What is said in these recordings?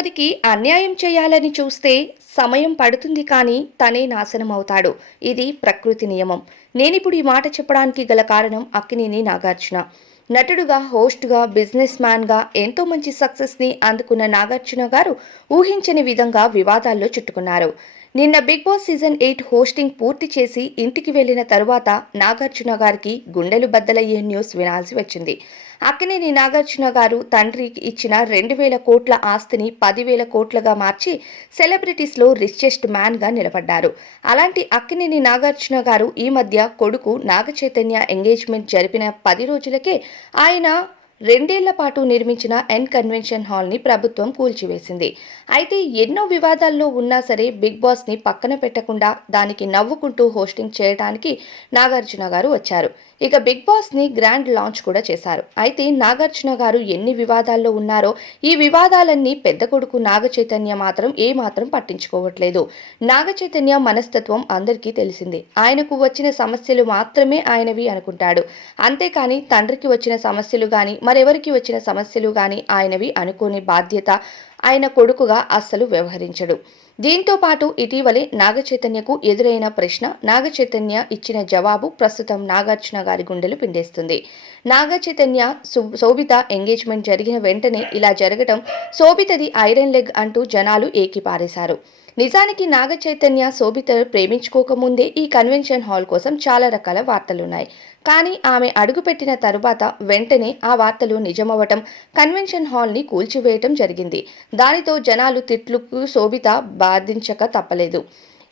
ఒకరికి అన్యాయం చేయాలని చూస్తే సమయం పడుతుంది కానీ తనే నాశనం అవుతాడు ఇది ప్రకృతి నియమం. నేనిప్పుడు ఈ మాట చెప్పడానికి గల కారణం అక్కినేని నాగార్జున. నటుడుగా హోస్ట్గా బిజినెస్ మ్యాన్గా ఎంతో మంచి సక్సెస్ని అందుకున్న నాగార్జున గారు ఊహించని విధంగా వివాదాల్లో చుట్టుకున్నారు. నిన్న Bigg Boss season eight hosting పూర్తి చేసి ఇంటికి వెళ్ళిన తరువాత నాగార్జున గారికి గుండెలు బద్దలయ్యే న్యూస్ వినాల్సి వచ్చింది. అక్కినేని నాగార్జున గారు తండ్రికి ఇచ్చిన రెండు వేల కోట్ల ఆస్తిని పదివేల కోట్లుగా మార్చి సెలబ్రిటీస్లో రిచెస్ట్ మ్యాన్గా నిలబడ్డారు. అలాంటి అక్కినేని నాగార్జున గారు ఈ మధ్య కొడుకు నాగచైతన్య ఎంగేజ్మెంట్ జరిపిన పది రోజులకే ఆయన రెండేళ్ళ పాటు నిర్మించిన ఎన్ కన్వెన్షన్ హాల్ని ప్రభుత్వం కూల్చివేసింది. అయితే ఎన్నో వివాదాల్లో ఉన్నా సరే బిగ్ బాస్ని పక్కన పెట్టకుండా దానికి నవ్వుకుంటూ హోస్టింగ్ చేయడానికి నాగార్జున గారు వచ్చారు. ఇక బిగ్ బాస్ని గ్రాండ్ లాంచ్ కూడా చేశారు. అయితే నాగార్జున గారు ఎన్ని వివాదాల్లో ఉన్నారో ఈ వివాదాలన్నీ పెద్ద కొడుకు నాగచైతన్య మాత్రం ఏమాత్రం పట్టించుకోవట్లేదు. నాగచైతన్య మనస్తత్వం అందరికీ తెలిసింది. ఆయనకు వచ్చిన సమస్యలు మాత్రమే ఆయనవి అనుకుంటాడు. అంతేకాని తండ్రికి వచ్చిన సమస్యలు కానీ మరెవరికి వచ్చిన సమస్యలు గాని ఆయనవి అనుకోని బాధ్యత ఆయన కొడుకుగా అస్సలు వ్యవహరించడు. దీంతో పాటు ఇటీవలే నాగచైతన్యకు ఎదురైన ప్రశ్న నాగచైతన్య ఇచ్చిన జవాబు ప్రస్తుతం నాగార్జున గారి గుండెలు పిండేస్తుంది. నాగచైతన్య శోభిత ఎంగేజ్మెంట్ జరిగిన వెంటనే ఇలా జరగటం శోభితది ఐరన్ లెగ్ అంటూ జనాలు ఏకిపారేశారు. నిజానికి నాగ చైతన్య శోభితను ప్రేమించుకోకముందే ఈ కన్వెన్షన్ హాల్ కోసం చాలా రకాల వార్తలున్నాయి. కానీ ఆమె అడుగుపెట్టిన తరువాత వెంటనే ఆ వార్తలు నిజమవటం కన్వెన్షన్ హాల్ని కూల్చివేయటం జరిగింది. దానితో జనాలు తిట్లుకు శోభిత బాధించక తప్పలేదు.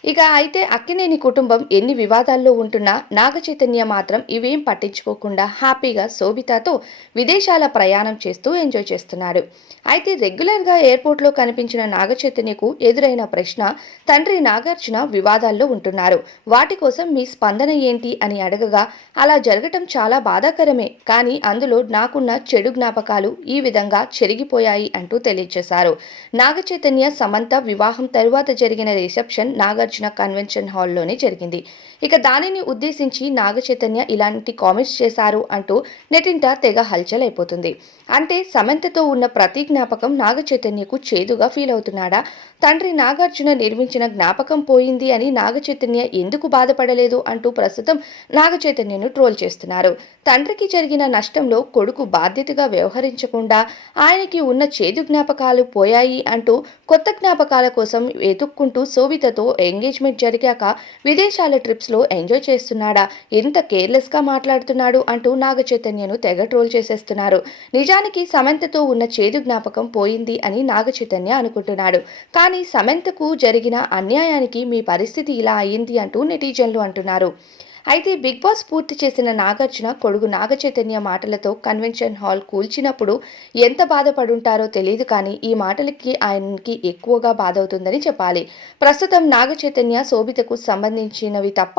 ఇక అయితే అక్కినేని కుటుంబం ఎన్ని వివాదాల్లో ఉంటున్నా నాగచైతన్య మాత్రం ఇవేం పట్టించుకోకుండా హ్యాపీగా శోభితతో విదేశాల ప్రయాణం చేస్తూ ఎంజాయ్ చేస్తున్నాడు అయితే రెగ్యులర్గా ఎయిర్పోర్ట్లో కనిపించిన నాగచైతన్యకు ఎదురైన ప్రశ్న తండ్రి నాగార్జున వివాదాల్లో ఉంటున్నారు. వాటి కోసం మీ స్పందన ఏంటి అని అడగగా అలా జరగటం చాలా బాధాకరమే కానీ అందులో నాకున్న చెడు జ్ఞాపకాలు ఈ విధంగా చెరిగిపోయాయి అంటూ తెలియజేశారు. నాగచైతన్య సమంత వివాహం తరువాత జరిగిన రిసెప్షన్ నాగార్జున మల్లికార్జున కన్వెన్షన్ హాల్లోనే జరిగింది. ఇక దానిని ఉద్దేశించి నాగ చైతన్య ఇలాంటి కామెంట్స్ చేశారు అంటూ నెటింట తెగ హల్చల్ అయిపోతుంది అంటే సమంతతో ఉన్న ప్రతి జ్ఞాపకం నాగ చైతన్యకు చేదుగా ఫీల్ అవుతున్నాడా? తండ్రి నాగార్జున నిర్మించిన జ్ఞాపకం పోయింది అని నాగ చైతన్య ఎందుకు బాధపడలేదు అంటూ ప్రస్తుతం నాగ చైతన్యను ట్రోల్ చేస్తున్నారు. తండ్రికి జరిగిన నష్టంలో కొడుకు బాధ్యతగా వ్యవహరించకుండా ఆయనకి ఉన్న చేదు జ్ఞాపకాలు పోయాయి అంటూ కొత్త జ్ఞాపకాల కోసం వెతుక్కుంటూ సోవితతో ఎంగేజ్మెంట్ జరిగాక విదేశాల ట్రిప్స్లో ఎంజాయ్ చేస్తున్నాడా? ఎంత కేర్లెస్గా మాట్లాడుతున్నాడు అంటూ నాగ చైతన్యను తెగ ట్రోల్ చేసేస్తున్నారు. నిజానికి సమంతతో ఉన్న చేదు జ్ఞాపకం పోయింది అని నాగ చైతన్య అనుకుంటున్నాడు. కానీ సమంతకు జరిగిన అన్యాయానికి మీ పరిస్థితి ఇలా అయ్యింది అంటూ నెటిజన్లు అంటున్నారు. అయితే బిగ్ బాస్ పూర్తి చేసిన నాగార్జున కొడుకు నాగచైతన్య మాటలతో కన్వెన్షన్ హాల్ కూల్చినప్పుడు ఎంత బాధపడుంటారో తెలియదు కానీ ఈ మాటలకి ఆయనకి ఎక్కువగా బాధ అవుతుందని చెప్పాలి. ప్రస్తుతం నాగచైతన్య శోభితకు సంబంధించినవి తప్ప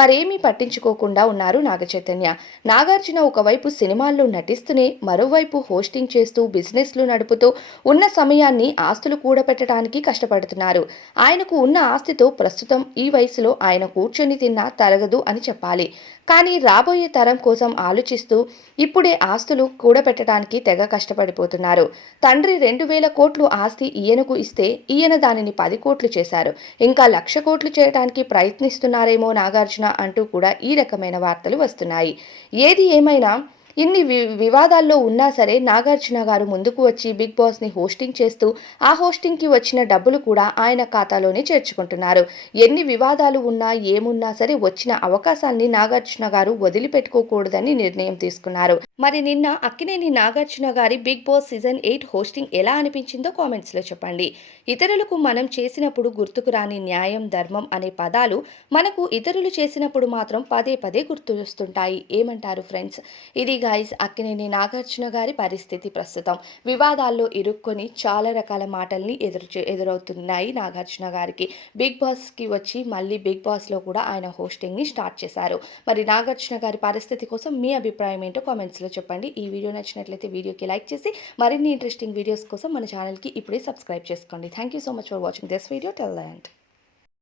మరేమీ పట్టించుకోకుండా ఉన్నారు నాగచైతన్య. నాగార్జున ఒకవైపు సినిమాల్లో నటిస్తూనే మరోవైపు హోస్టింగ్ చేస్తూ బిజినెస్లు నడుపుతూ ఉన్న సమయాన్ని ఆస్తులు కూడబెట్టడానికి కష్టపడుతున్నారు. ఆయనకు ఉన్న ఆస్తితో ప్రస్తుతం ఈ వయసులో ఆయన కూర్చొని తిన్నా తరగదు అని చెప్పాలి. కానీ రాబోయే తరం కోసం ఆలోచిస్తూ ఇప్పుడే ఆస్తులు కూడబెట్టడానికి తెగ కష్టపడిపోతున్నారు. తండ్రి రెండు వేల కోట్లు ఆస్తి ఈయనకు ఇస్తే ఈయన దానిని పది కోట్లు చేశారు. ఇంకా లక్ష కోట్లు చేయడానికి ప్రయత్నిస్తున్నారేమో నాగార్జున అంటూ కూడా ఈ రకమైన వార్తలు వస్తున్నాయి. ఏది ఏమైనా ఇన్ని వి వివాదాల్లో ఉన్నా సరే నాగార్జున గారు ముందుకు వచ్చి బిగ్ బాస్ని హోస్టింగ్ చేస్తూ ఆ హోస్టింగ్కి వచ్చిన డబ్బులు కూడా ఆయన ఖాతాలోనే చేర్చుకుంటున్నారు. ఎన్ని వివాదాలు ఉన్నా ఏమున్నా సరే వచ్చిన అవకాశాన్ని నాగార్జున గారు వదిలిపెట్టుకోకూడదని నిర్ణయం తీసుకున్నారు. మరి నిన్న అక్కినేని నాగార్జున గారి Bigg Boss season eight hosting ఎలా అనిపించిందో కామెంట్స్లో చెప్పండి. ఇతరులకు మనం చేసినప్పుడు గుర్తుకు రాని న్యాయం ధర్మం అనే పదాలు మనకు ఇతరులు చేసినప్పుడు మాత్రం పదే పదే గుర్తు వస్తుంటాయి ఏమంటారు ఫ్రెండ్స్? ఇది గైస్ అక్కినేని నాగార్జున గారి పరిస్థితి ప్రస్తుతం. వివాదాల్లో ఇరుక్కొని చాలా రకాల మాటల్ని ఎదురు ఎదురవుతున్నాయి నాగార్జున గారికి. బిగ్ బాస్కి వచ్చి మళ్ళీ బిగ్ బాస్లో కూడా ఆయన హోస్టింగ్ని స్టార్ట్ చేశారు. మరి నాగార్జున గారి పరిస్థితి కోసం మీ అభిప్రాయం ఏంటో కామెంట్స్లో చెప్పండి. ఈ వీడియో నచ్చినట్లయితే వీడియోకి లైక్ చేసి మరిన్ని ఇంట్రెస్టింగ్ వీడియోస్ కోసం మన ఛానల్కి ఇప్పుడే సబ్స్క్రైబ్ చేసుకోండి. Thank you so much for watching this video tell దంట్